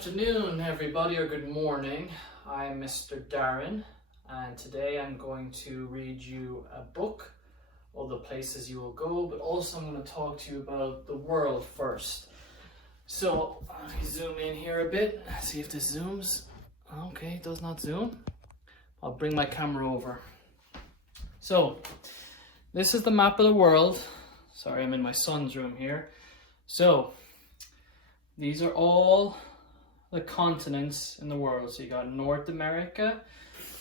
afternoon, everybody, or good morning. I'm Mr. Darren, and today I'm going to read you a book, All the Places You Will Go, but also I'm going to talk to you about the world first. So, let me zoom in here a bit, see if this zooms. Okay, it does not zoom. I'll bring my camera over. So, this is the map of the world. Sorry, I'm in my son's room here. So, these are all the continents in the world. So you got North America,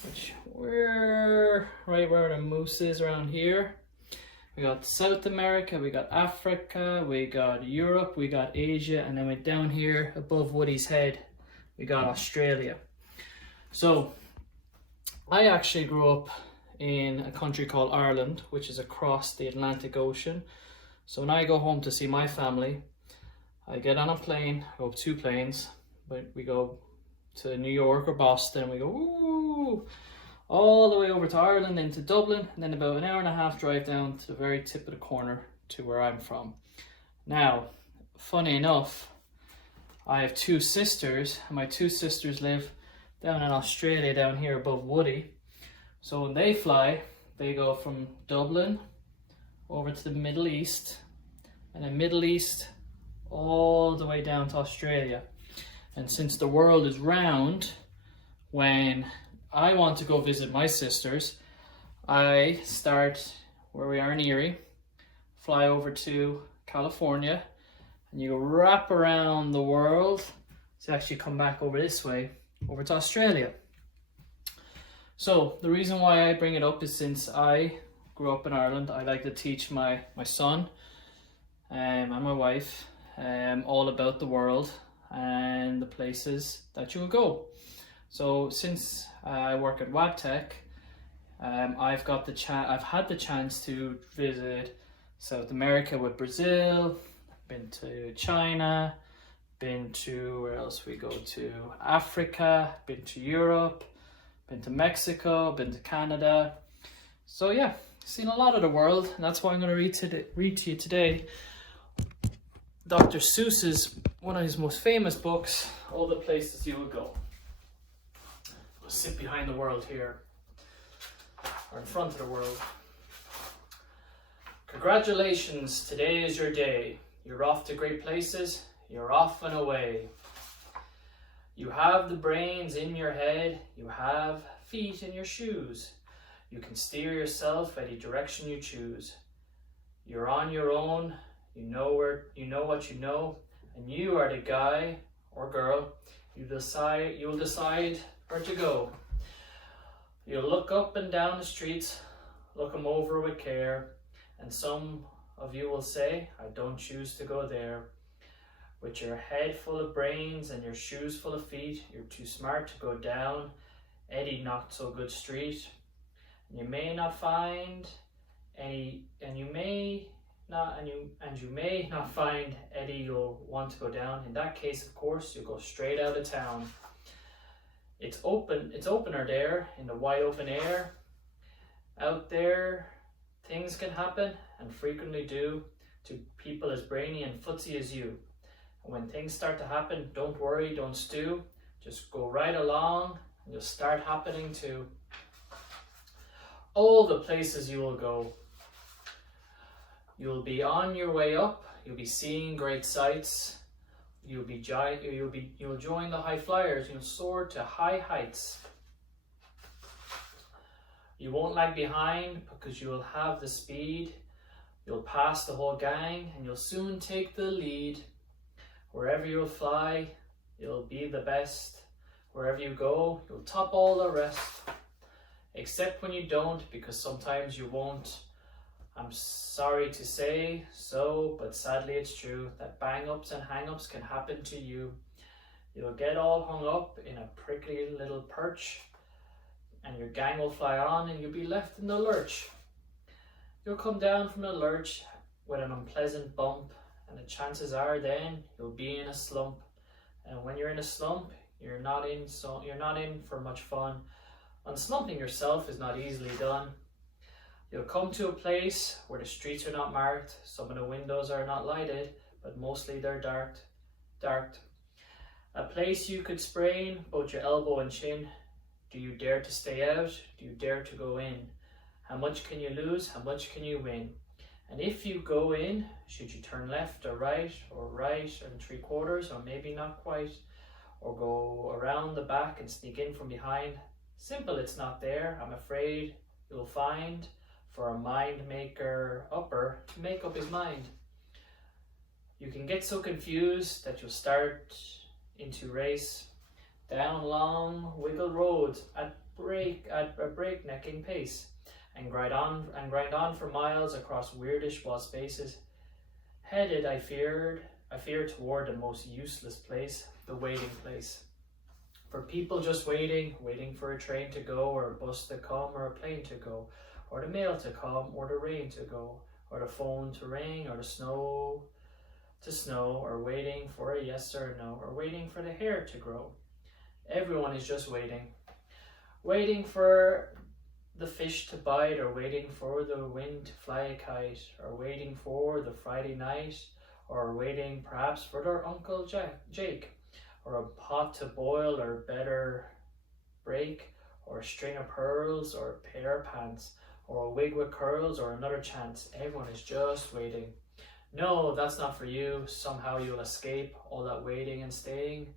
which we're right where the moose is around here. We got South America, we got Africa, we got Europe, we got Asia, and then we down here above Woody's head, we got Australia. So I actually grew up in a country called Ireland, which is across the Atlantic Ocean. So when I go home to see my family, I get on a plane, I go up 2 planes, but we go to New York or Boston, and we go ooh, all the way over to Ireland, into Dublin, and then about an hour and a half drive down to the very tip of the corner to where I'm from. Now, funny enough, I have 2 sisters, and my 2 sisters live down in Australia, down here above Woody. So when they fly, they go from Dublin over to the Middle East, and then Middle East all the way down to Australia. And since the world is round, when I want to go visit my sisters, I start where we are in Erie, fly over to California, and you wrap around the world to actually come back over this way, over to Australia. So the reason why I bring it up is since I grew up in Ireland, I like to teach my son and my wife all about the world and the places that you will go. So since I work at WabTech, I've had the chance to visit South America with Brazil, been to China, been to, where else we go to, Africa, been to Europe, been to Mexico, been to Canada. So yeah, seen a lot of the world, and that's why I'm going to read to you today Dr. Seuss's, one of his most famous books, All the Places You Will Go. I'll sit behind the world here, or in front of the world. Congratulations, today is your day. You're off to great places, you're off and away. You have the brains in your head, you have feet in your shoes. You can steer yourself any direction you choose. You're on your own. You know what you know, and you are the guy or girl. You'll decide where to go. You'll look up and down the streets, look them over with care, and some of you will say, I don't choose to go there. With your head full of brains and your shoes full of feet, you're too smart to go down any not so good street. And you may not find any, and you may not find any you'll want to go down. In that case, of course, you'll go straight out of town. It's opener there in the wide open air. Out there, things can happen, and frequently do, to people as brainy and footsy as you. And when things start to happen, don't worry, don't stew. Just go right along, and you'll start happening too. All the places you will go. You'll be on your way up, you'll be seeing great sights, you'll join the high flyers, you'll soar to high heights. You won't lag behind because you'll have the speed, you'll pass the whole gang, and you'll soon take the lead. Wherever you'll fly, you'll be the best. Wherever you go, you'll top all the rest. Except when you don't, because sometimes you won't. I'm sorry to say so, but sadly it's true that bang-ups and hang-ups can happen to you. You'll get all hung up in a prickly little perch, and your gang will fly on and you'll be left in the lurch. You'll come down from the lurch with an unpleasant bump, and the chances are then you'll be in a slump. And when you're in a slump, you're not in for much fun. Unslumping yourself is not easily done. You'll come to a place where the streets are not marked, some of the windows are not lighted, but mostly they're dark. A place you could sprain both your elbow and chin. Do you dare to stay out? Do you dare to go in? How much can you lose? How much can you win? And if you go in, should you turn left or right and 3/4, or maybe not quite, or go around the back and sneak in from behind? Simple, it's not there. I'm afraid you'll find for a mind maker upper to make up his mind. You can get so confused that you'll start into race down long wiggle roads at a breaknecking pace, and grind on for miles across weirdish wall spaces, headed I fear toward the most useless place, the waiting place. For people just waiting for a train to go, or a bus to come, or a plane to go, or the mail to come, or the rain to go, or the phone to ring, or the snow to snow, or waiting for a yes or a no, or waiting for the hair to grow. Everyone is just waiting for the fish to bite, or waiting for the wind to fly a kite, or waiting for the Friday night, or waiting perhaps for their Uncle Jake, or a pot to boil or better break, or a string of pearls, or a pair of pants, or a wig with curls, or another chance. Everyone is just waiting. No, that's not for you. Somehow you'll escape all that waiting and staying.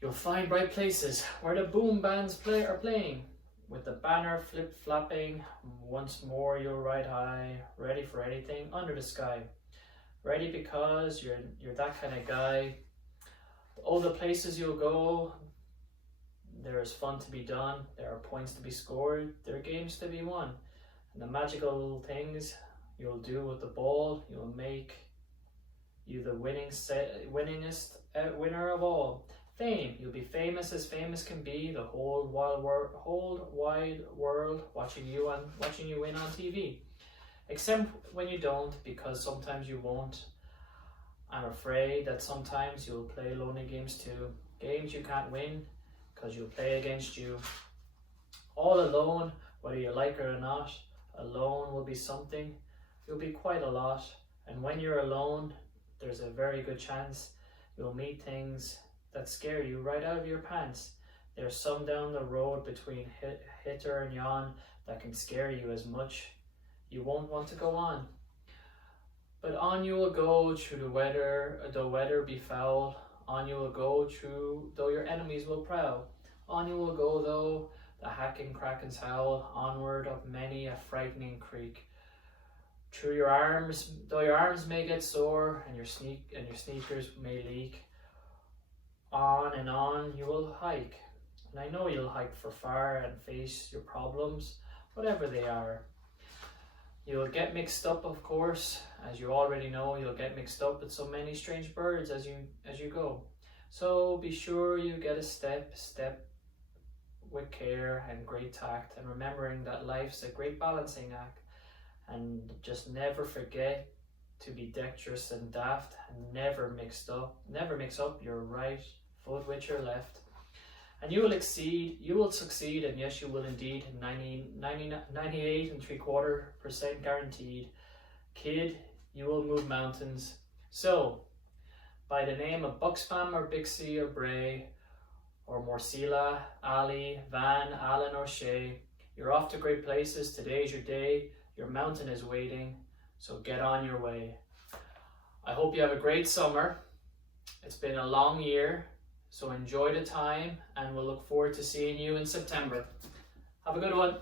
You'll find bright places where the boom bands are playing, with the banner flip-flapping. Once more you'll ride high, ready for anything under the sky. Ready because you're that kind of guy. All the places you'll go, there is fun to be done, there are points to be scored, there are games to be won. And the magical things you'll do with the ball, you'll make you the winningest winner of all. Fame, you'll be famous as famous can be, the whole wide world watching you win on TV. Except when you don't, because sometimes you won't. I'm afraid that sometimes you'll play lonely games too. Games you can't win, because you'll play against you. All alone, whether you like it or not, alone will be something. You'll be quite a lot. And when you're alone, there's a very good chance you'll meet things that scare you right out of your pants. There's some down the road between hitter and yon that can scare you as much you won't want to go on. But on you will go through the weather, though weather be foul. On you will go through, though your enemies will prowl. On you will go, though the hacking krakens howl. Onward up many a frightening creek. Through your arms, though your arms may get sore, and your sneakers may leak. On you will hike. And I know you'll hike for far and face your problems, whatever they are. You'll get mixed up, of course, as you already know. You'll get mixed up with so many strange birds as you go. So be sure you get a step with care and great tact, and remembering that life's a great balancing act. And just never forget to be dexterous and daft, and never mix up your right foot with your left. And you will succeed, and yes, you will indeed. 98.75% guaranteed. Kid, you will move mountains. So, by the name of Buxbam or Bixie or Bray, or Morsila, Ali, Van, Allen or Shea, you're off to great places. Today's your day. Your mountain is waiting, so get on your way. I hope you have a great summer. It's been a long year. So enjoy the time, and we'll look forward to seeing you in September. Have a good one.